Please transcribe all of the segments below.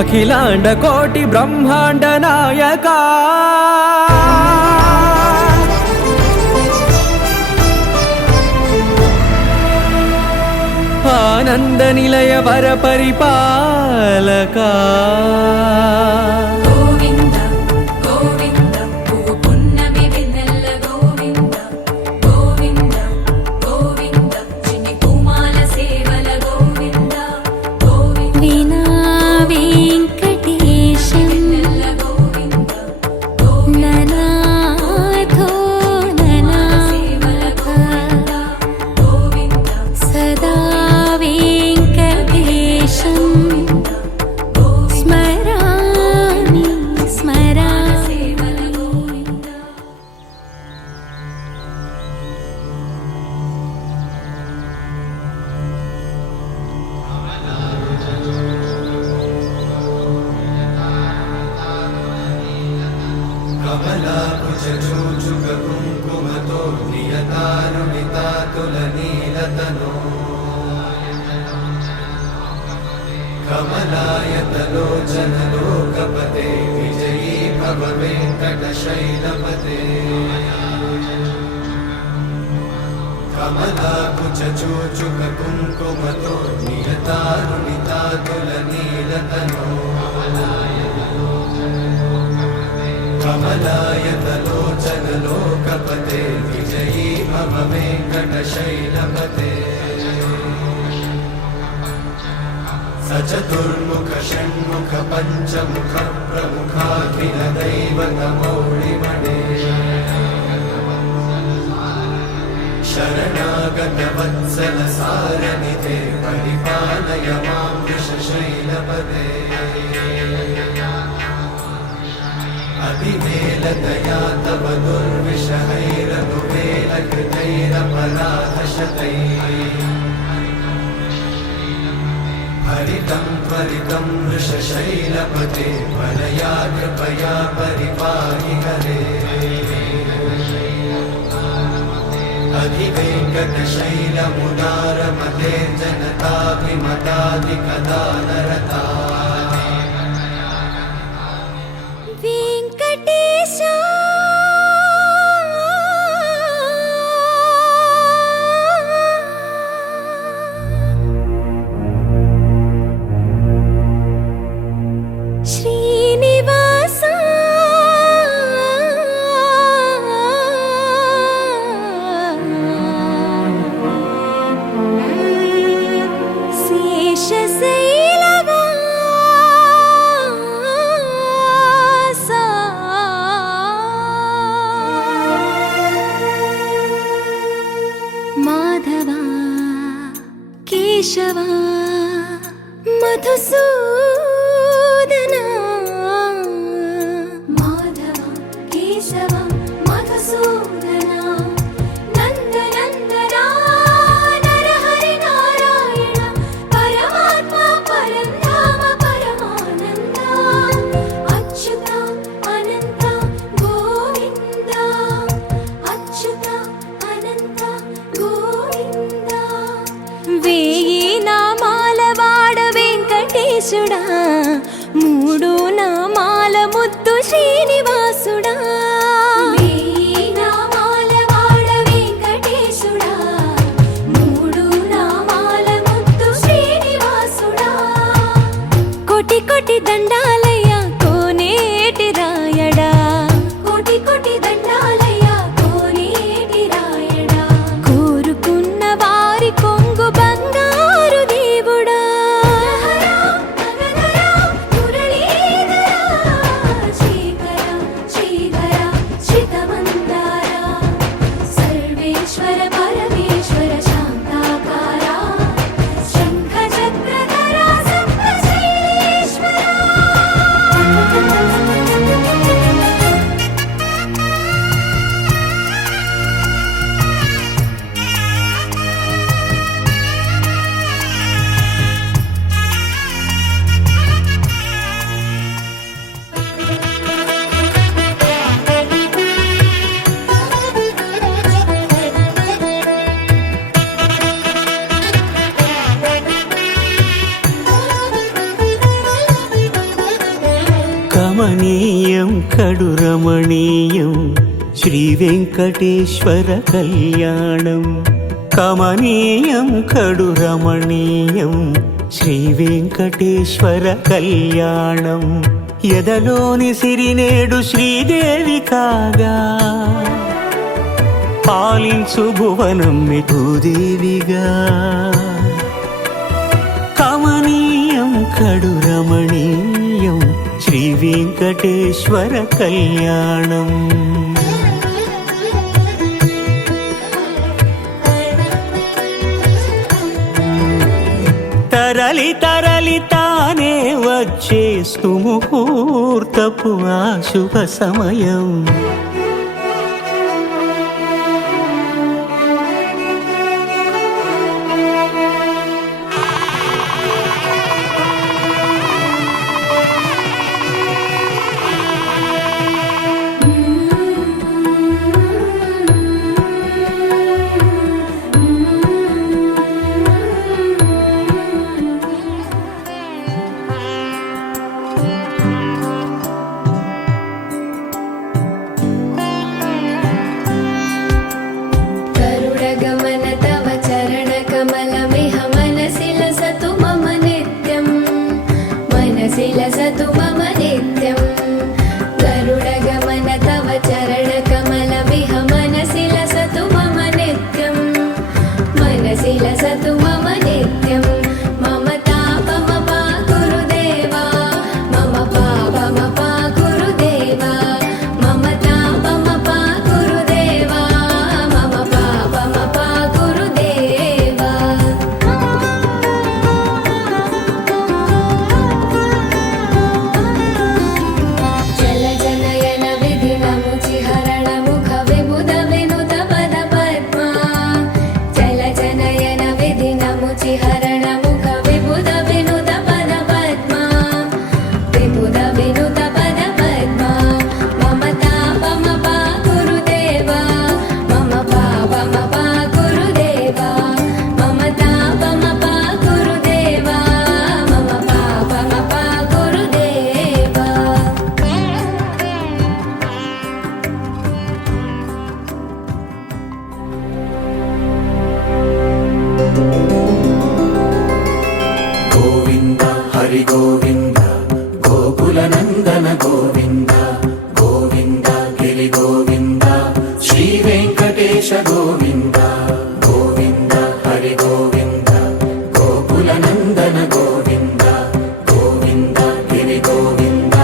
అఖిలాండ కోటి బ్రహ్మాండ నాయక ఆనంద నిలయ వర పరిపాలక कमलाकुचूचुककुङ्कुमतो नियतारुणितातुलनीलतनो कमलायतलोचनलोकपते विजयी भव वेङ्कटशैलपते कमलाकुचूचुककुङ्कुमतो नियतारुणितातुलनीलतनो कमलायतलोचनलोकपते विजयी भव वेङ्कटशैलपते सचतुर्मुख षण्मुख पञ्चमुख प्रमुखाखिल दैवतमौळिमणे शरणागत वत्सल सारनिधे परिपालय मां वृषशैलपते अतिवेलतया तव दुर्विषहैरनुवेलकृतैरपराधशतैः हरितं त्वरितं वृषशैलपते वरया कृपया परिपाहि हरे अधिवेङ्कटशैलमुदारमते जनताभिमताधिकदानरता केशवा मधुसूदना माधव केशव मधुसूदना नन्दनन्दना नरहरि नारायण परमात्मा परन्धाम परमानन्दा अच्युत अनन्त गोविन्द अच्युत अनन्त गोविन्द वेयि नामाల వాడ వెంకటేశుడా మూడు నామాల ముద్దు శ్రీనివాసుడా వేయి నామాల వాడ వెంకటేశుడా మూడు నామాల ముద్దు శ్రీనివాసుడా కోటి కోటి దండాలయ్య కోనేటి రాయడా కోటి కోటి దండాలయ్య కోనేటి రాయడా కోరుకున్న వారి కొంగు బంగారు దేవుడా మురళీధరా కడు రమణీయం శ్రీ వెంకటేశ్వర కళ్యాణం. కమనీయం కడు రమణీయం శ్రీ వెంకటేశ్వర కళ్యాణం. ఎదలోని సిరినేడు శ్రీదేవి కాగా పాలించు భువనం మిఠూదేవిగా. కమనీయం కడు రమణీయం శ్రీ వెంకటేశ్వర కళ్యాణం. తరలి తరలి తానే వచ్చేస్తు ముహూర్తపు ఆ శుభ సమయం. गरुडगमन तव चरणकमलमिह मनसि लसतु मम नित्यं मनसि लसतु मम नित्यं. गरुडगमन तव चरणकमलमिह मनसि लसतु मम नित्यं मनसि लसतु मम नित्यं. मम तापमपा गुरुदेवा मम पापमपा गुरुदेवा मम तापमपा गुरुदेवा मम पापमपा गुरुदेवा. जलजनयन विधिनमुचिहरण मुख विबुध विनुत पद पद्मा. जलजनयन विधिनमुचिहरण मुख विबुध विनुत पद पद्मा विबुध विनुत पद पद्मा. मम तापमपा गुरुदेवा मम पापमपा गुरुदेवा मम तापमपा गुरुदेवा मम पापमपा गुरुदेवा. गोविन्द हरि गोविन्द गोकुलनन्दन गोविन्द गोविन्द गिरि गोविन्द श्री वेङ्कटेश गोविन्द गोविन्द हरि गोविन्द गोकुलनन्दन गोविन्द गोविन्द गिरि गोविन्द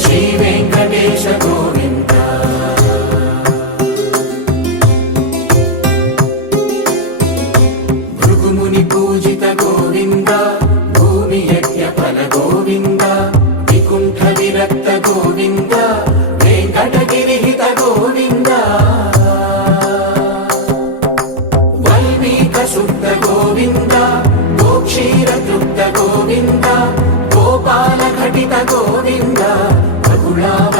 श्री वेङ्कटेश गोविन्द. भृगुमुनि पूजित गोविन्द भूमि यज्ञ फल गोविन्द विकुण्ठ विरक्त गोविन्द वेङ्कटगिरिहित गोविन्द. वल्मीक शुद्ध गोविन्द गोक्षीरतृप्त गोविन्द गोपाल घटित गोविन्द बकुलाव